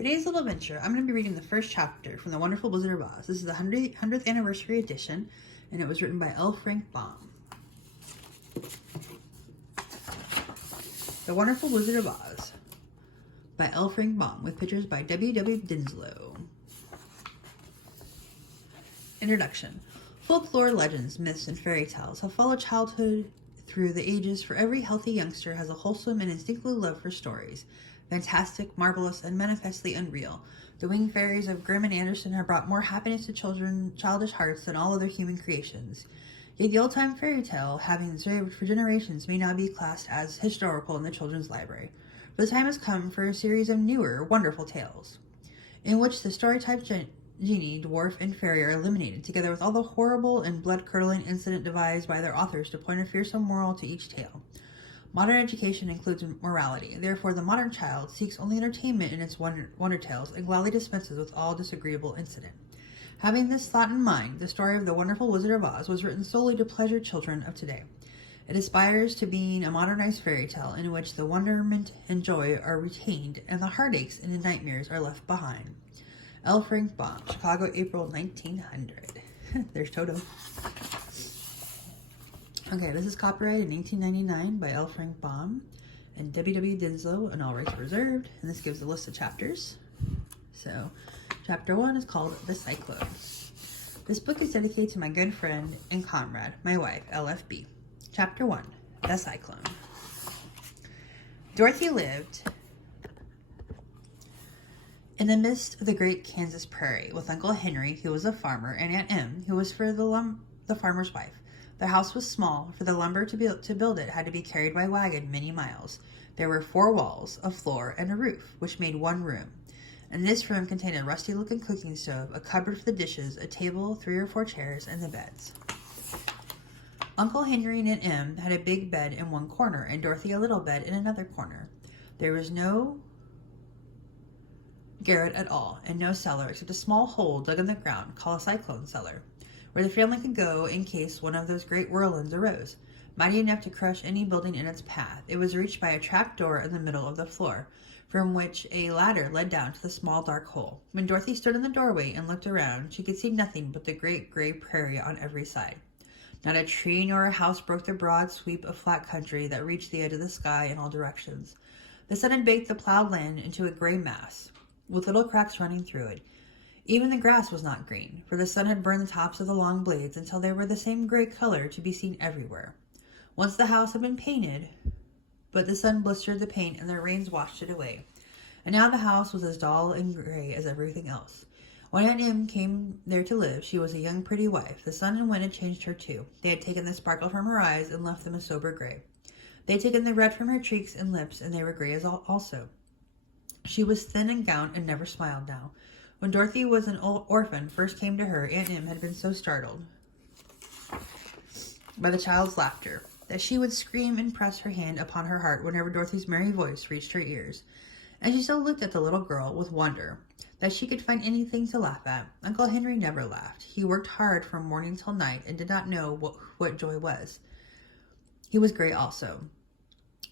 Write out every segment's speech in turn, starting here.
For today's little adventure, I'm going to be reading the first chapter from The Wonderful Wizard of Oz. This is the 100th anniversary edition, and it was written by L. Frank Baum. The Wonderful Wizard of Oz by L. Frank Baum, with pictures by W. Dinslow. Introduction. Folklore, legends, myths, and fairy tales have followed childhood through the ages, for every healthy youngster has a wholesome and instinctive love for stories. Fantastic, marvelous, and manifestly unreal. The winged fairies of Grimm and Andersen have brought more happiness to childish hearts than all other human creations. Yet the old-time fairy tale, having served for generations, may now be classed as historical in the children's library. For the time has come for a series of newer, wonderful tales, in which the story-type genie, dwarf, and fairy are eliminated, together with all the horrible and blood-curdling incident devised by their authors to point a fearsome moral to each tale. Modern education includes morality, therefore the modern child seeks only entertainment in its wonder tales and gladly dispenses with all disagreeable incident. Having this thought in mind, the story of The Wonderful Wizard of Oz was written solely to pleasure children of today. It aspires to being a modernized fairy tale in which the wonderment and joy are retained and the heartaches and the nightmares are left behind. L. Frank Baum, Chicago, April 1900. There's Toto. Okay, this is copyrighted in 1899 by L. Frank Baum and W. Dinslow, and all rights reserved. And this gives a list of chapters. So, chapter 1 is called The Cyclone. This book is dedicated to my good friend and comrade, my wife, LFB. Chapter 1, The Cyclone. Dorothy lived in the midst of the great Kansas prairie with Uncle Henry, who was a farmer, and Aunt Em, who was for the farmer's wife. The house was small, for the lumber to build it had to be carried by wagon many miles. There were 4 walls, a floor, and a roof, which made one room. And this room contained a rusty-looking cooking stove, a cupboard for the dishes, a table, 3 or 4 chairs, and the beds. Uncle Henry and Aunt Em had a big bed in one corner, and Dorothy a little bed in another corner. There was no garret at all, and no cellar except a small hole dug in the ground called a cyclone cellar, where the family could go in case one of those great whirlwinds arose, mighty enough to crush any building in its path. It was reached by a trap door in the middle of the floor, from which a ladder led down to the small dark hole. When Dorothy stood in the doorway and looked around, she could see nothing but the great gray prairie on every side. Not a tree nor a house broke the broad sweep of flat country that reached the edge of the sky in all directions. The sun had baked the plowed land into a gray mass, with little cracks running through it. Even the grass was not green, for the sun had burned the tops of the long blades until they were the same gray color to be seen everywhere. Once the house had been painted, but the sun blistered the paint and the rains washed it away. And now the house was as dull and gray as everything else. When Aunt Em came there to live, she was a young, pretty wife. The sun and wind had changed her too. They had taken the sparkle from her eyes and left them a sober gray. They had taken the red from her cheeks and lips, and they were gray as also. She was thin and gaunt and never smiled now. When Dorothy was an orphan first came to her, Aunt Em had been so startled by the child's laughter that she would scream and press her hand upon her heart whenever Dorothy's merry voice reached her ears. And she still looked at the little girl with wonder that she could find anything to laugh at. Uncle Henry never laughed. He worked hard from morning till night and did not know what joy was. He was gray also,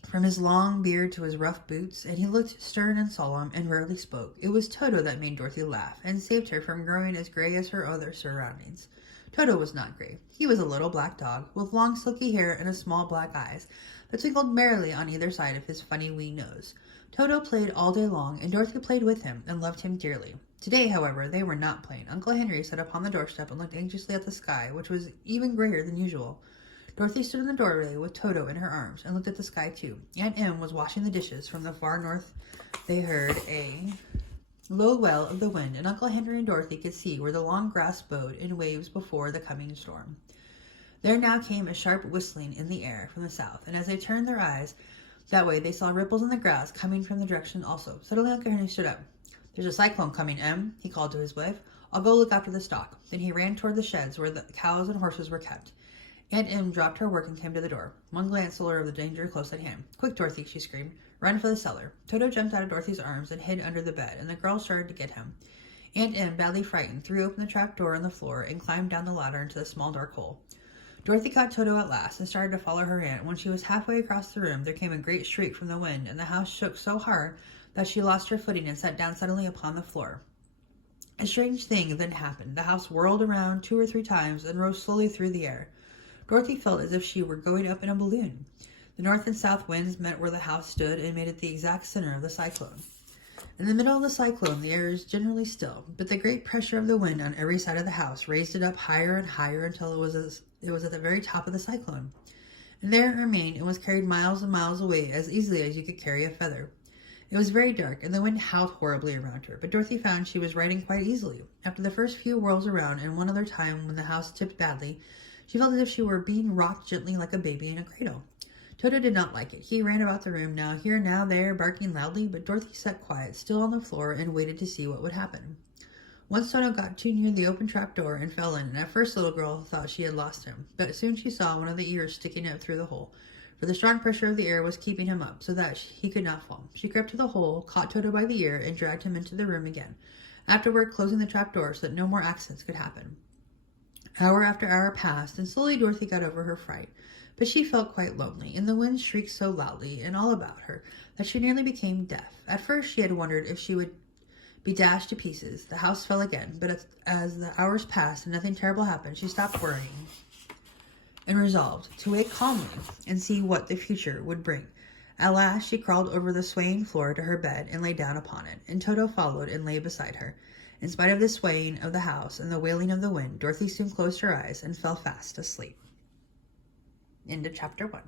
from his long beard to his rough boots, and he looked stern and solemn and rarely spoke. It was Toto that made Dorothy laugh and saved her from growing as gray as her other surroundings. Toto was not gray. He was a little black dog with long silky hair and small black eyes that twinkled merrily on either side of his funny wee nose. Toto played all day long, and Dorothy played with him and loved him dearly. Today, however, they were not playing. Uncle Henry sat upon the doorstep and looked anxiously at the sky, which was even grayer than usual. Dorothy stood in the doorway with Toto in her arms and looked at the sky too. Aunt Em was washing the dishes. From the far north they heard a low wail of the wind, and Uncle Henry and Dorothy could see where the long grass bowed in waves before the coming storm. There now came a sharp whistling in the air from the south, and as they turned their eyes that way they saw ripples in the grass coming from the direction also. Suddenly Uncle Henry stood up. "There's a cyclone coming, Em," he called to his wife. "I'll go look after the stock." Then he ran toward the sheds where the cows and horses were kept. Aunt Em dropped her work and came to the door. One glance told her of the danger close at hand. "Quick, Dorothy," she screamed. "Run for the cellar." Toto jumped out of Dorothy's arms and hid under the bed, and the girl started to get him. Aunt Em, badly frightened, threw open the trap door in the floor and climbed down the ladder into the small dark hole. Dorothy caught Toto at last and started to follow her aunt. When she was halfway across the room, there came a great shriek from the wind, and the house shook so hard that she lost her footing and sat down suddenly upon the floor. A strange thing then happened. The house whirled around 2 or 3 times and rose slowly through the air. Dorothy felt as if she were going up in a balloon. The north and south winds met where the house stood and made it the exact center of the cyclone. In the middle of the cyclone, the air is generally still, but the great pressure of the wind on every side of the house raised it up higher and higher until it was at the very top of the cyclone. And there it remained and was carried miles and miles away as easily as you could carry a feather. It was very dark, and the wind howled horribly around her, but Dorothy found she was riding quite easily. After the first few whirls around, and one other time when the house tipped badly, she felt as if she were being rocked gently like a baby in a cradle. Toto did not like it. He ran about the room, now here, now there, barking loudly, but Dorothy sat quiet, still on the floor, and waited to see what would happen. Once Toto got too near the open trap door and fell in, and at first the little girl thought she had lost him, but soon she saw one of the ears sticking out through the hole, for the strong pressure of the air was keeping him up, so that he could not fall. She crept to the hole, caught Toto by the ear, and dragged him into the room again, afterward closing the trap door so that no more accidents could happen. Hour after hour passed, and slowly Dorothy got over her fright. But she felt quite lonely, and the wind shrieked so loudly and all about her that she nearly became deaf. At first she had wondered if she would be dashed to pieces. The house fell again, but as the hours passed and nothing terrible happened, she stopped worrying and resolved to wait calmly and see what the future would bring. At last she crawled over the swaying floor to her bed and lay down upon it, and Toto followed and lay beside her. In spite of the swaying of the house and the wailing of the wind, Dorothy soon closed her eyes and fell fast asleep. End of chapter 1.